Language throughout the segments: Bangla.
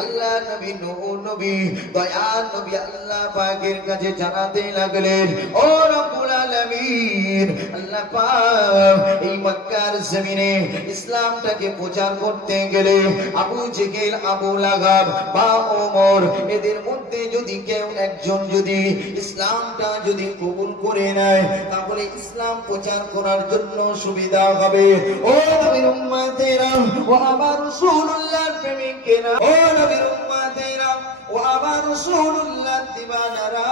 আল্লাহ নবী নূহ নবী দয়ার নবী আল্লাহ পাকের কাছে জানাতে লাগলেন, ও রব্বুল আলামিন, আল্লাহ পাক এই মক্কার জমিনে ইসলামটাকে প্রচার করতে গেলে আবু জেহেল, আবু লাহাব বা ওমর, এদের মধ্যে যদি কেউ একজন যদি ইসলামটা যদি কবুল করে নেয়, তাহলে ইসলাম প্রচার করার জন্য সুবিধা হবে। ও নবীর উম্মতেরা, ও আমার রাসূলুল্লাহর প্রেমিকেরা, ও নবীর উম্মতেরা, ও আমার রাসূলুল্লাহর দিওয়ানারা,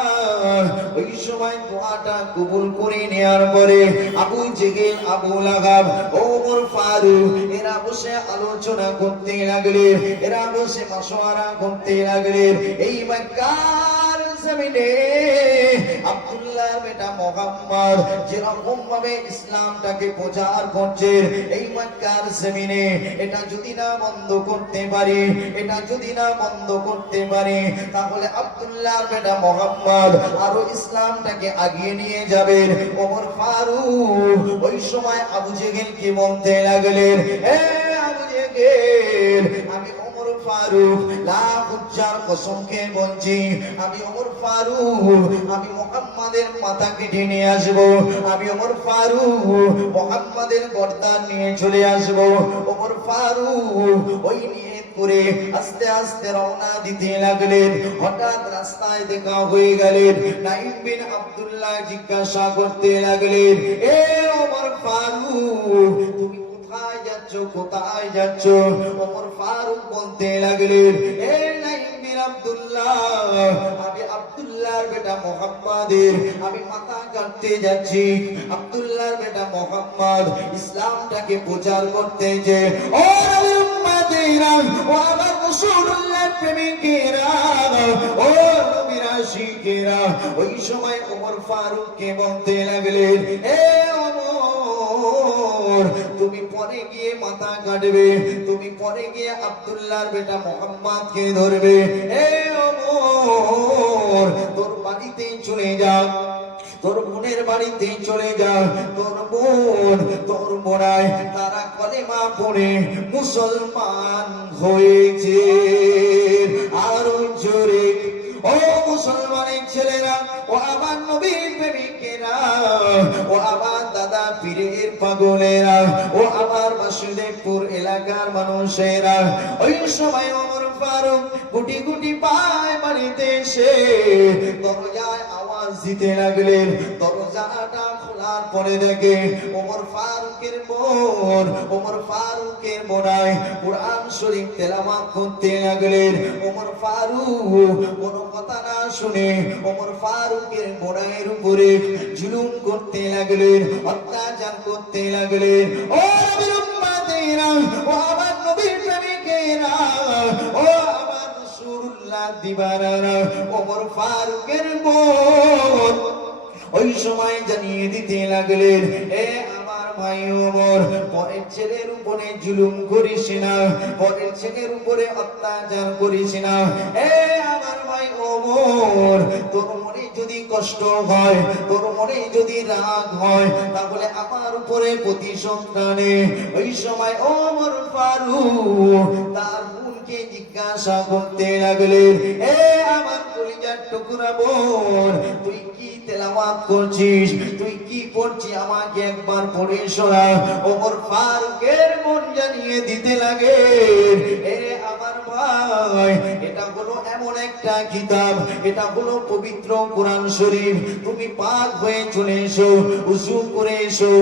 ওই সময় দোয়াটা কবুল করে নেওয়ার পরে আবু জেহেল, আবু লাহাব, ওমর ফারুক এরা বসে আলোচনা করতে লাগলেন, এরা বসে মাশওয়ারা করতে লাগলেন। এই মক্কার জমিনে আব্দুল্লাহ বেটা মুহাম্মদ যেরকম ভাবে ইসলামটাকে প্রচার করছে, এই মক্কার জমিনে এটা যদি না বন্ধ করতে পারি, এটা যদি না বন্ধ করতে পারি, তাহলে আব্দুল্লাহ বেটা মুহাম্মদ আরো ইসলামটাকে আগিয়ে নিয়ে যাবেন। ওমর ফারুক ওই সময় আবু জেহেলকে বলতে লাগলেন, এ আবু জেহেল, আমি ওমর ফারুক লাহুজ্জার কসম খেয়ে বলছি, আমি ওমর ফারুক আমি মুহাম্মাদের মাথা কেটে নিয়ে আসবো, আমি ওমর ফারুক মুহাম্মাদের গর্দান নিয়ে চলে আসবো। ওমর ফারুক ওই নিয়ত করে আস্তে আস্তে রওনা দিতে লাগলেন। হঠাৎ রাস্তায় দেখা হয়ে গেলেন। নাঈম বিন আব্দুল্লাহ জিজ্ঞাসা করতে লাগলেন, এ ওমর ফারুক, তুমি কোথায় যাচ্ছ, কোথায় যাচ্ছ? ওমর ফারুক বলতে লাগলেন, এ নাঈম বিন আব্দুল্লাহ, আমি আব্দুল্লাহর বেটা মুহাম্মাদের আমি মাথা কাটতে যাচ্ছি। আব্দুল্লাহর বেটা মুহাম্মদ ইসলামটাকে প্রচার করতে যে, ও নবীর উম্মতেরা, ও আমার রাসূলুল্লাহর প্রেমিকেরা, ও নবীর আশিকেরা, ওই সময় ওমর ফারুককে বলতে লাগলেন, এ ওমর, তুমি পরে গিয়ে মাথা কাটবে, তুমি পরে গিয়ে আব্দুল্লাহর বেটা মুহাম্মদকে ধরবে। এ ওমর, তোর বাড়িতে চলে যা, তোর বোনের বাড়িতে চলে যা, তোর বোন, তোর বোনাই তারা কলেমা পড়ে মুসলমান হয়েছে। আরো জোরে, ও মুসলমানের ছেলেরা, ও আমার নবীর প্রেমিকেরা, ও আমার দাদা পীরের পাগলেরা, ও আমার বাসুদেবপুর এলাকার মানুষেরা, ওই সময় ওমর ফারুক গুটি গুটি পায় বাড়িতে এসে দরজায় আওয়াজ দিতে লাগলেন। দরজাটা খোলার পরে দেখে ওমর ফারুকের বোন, ওমর ফারুকের বোনাই কুরআন শরীফ তেলাওয়াত করতে লাগলেন। ওমর ফারুক কোনো কথা না শুনে ওমর ফারুকের বোনাইয়ের উপরে জুলুম করতে লাগলেন, অত্যাচার করতে লাগলেন। ও নবীর উম্মতেরা, ও আমার নবীর প্রেমিকেরা, ও আমার রাসূলুল্লাহ দিবানারা, ওমর ফারুকের বোন ওই সময় জানিয়ে দিতে লাগলেন, এ আমার ভাই ওমর, পরের ছেলের উপরে জুলুম করিস না, পরের ছেলের উপরে অত্যাচার করিস না। এ আমার ভাই ওমর, তোর মনে যদি কষ্ট হয়, তোর মনে যদি রাগ হয়, তাহলে আমার উপরে প্রতিশোধ নে। ওই সময় ওমর ফারুক তার বোনকে জিজ্ঞাসা করতে লাগলেন, এ আমার কলিজার টুকরা বোন, তুই কি তেলাওয়াত করছিস, তুই কি পড়ছিস, আমাকে একবার পড়ে শোনা। ওমর ফারুকের মন জানিয়ে দিতে লাগে, এ আমার ভাই, এটা হলো এমন একটা কিতাব, এটা হলো পবিত্র কোরআন শরীফ, তুমি পাক হয়ে চলে এসো, উযু করে এসো।